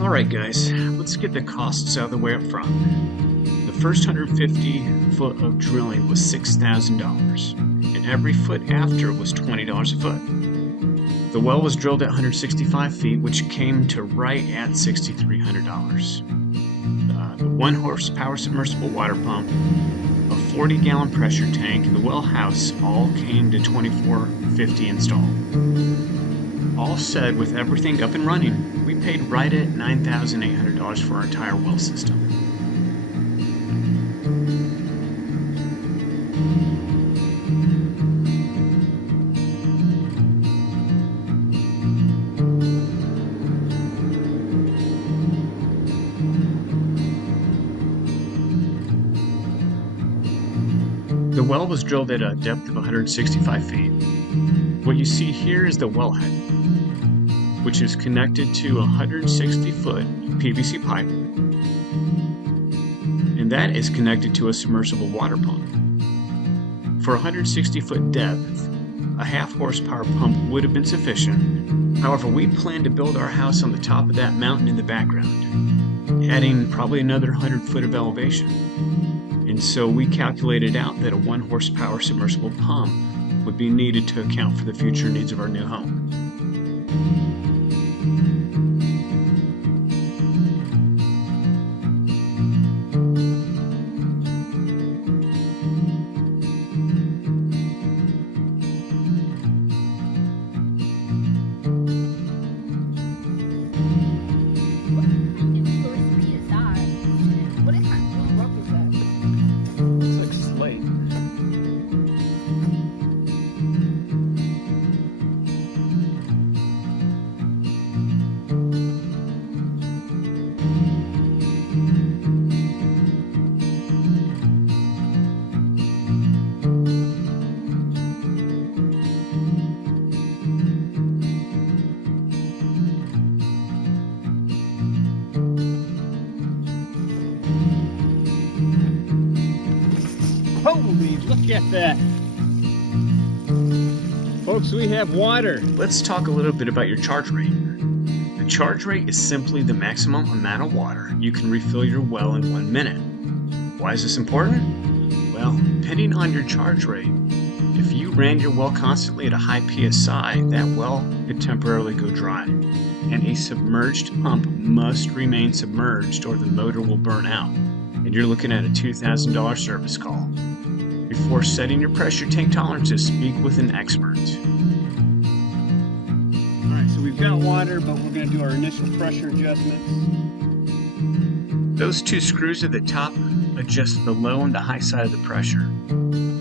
Alright guys, let's get the costs out of the way up front. The first 150 foot of drilling was $6,000, and every foot after was $20 a foot. The well was drilled at 165 feet, which came to right at $6,300. The 1 horsepower submersible water pump, a 40-gallon pressure tank, and the well house all came to $2,450 installed. All said, with everything up and running, we paid right at $9,800 for our entire well system. The well was drilled at a depth of 165 feet. What you see here is the wellhead, which is connected to a 160-foot PVC pipe, and that is connected to a submersible water pump. For a 160-foot depth, a half horsepower pump would have been sufficient. However, we plan to build our house on the top of that mountain in the background, adding probably another 100 foot of elevation. And so we calculated out that a 1 horsepower submersible pump would be needed to account for the future needs of our new home. Holy, look at that. Folks, we have water. Let's talk a little bit about your charge rate. The charge rate is simply the maximum amount of water you can refill your well in 1 minute. Why is this important? Well, depending on your charge rate, if you ran your well constantly at a high PSI, that well could temporarily go dry. And a submerged pump must remain submerged or the motor will burn out. And you're looking at a $2,000 service call. Before setting your pressure tank tolerances, speak with an expert. Alright, so we've got water, but we're going to do our initial pressure adjustments. Those 2 screws at the top adjust the low and the high side of the pressure.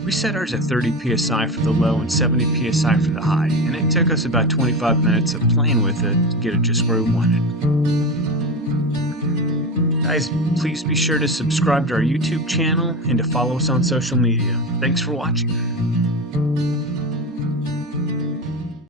We set ours at 30 psi for the low and 70 psi for the high, and it took us about 25 minutes of playing with it to get it just where we wanted. Guys, please be sure to subscribe to our YouTube channel and to follow us on social media. Thanks for watching.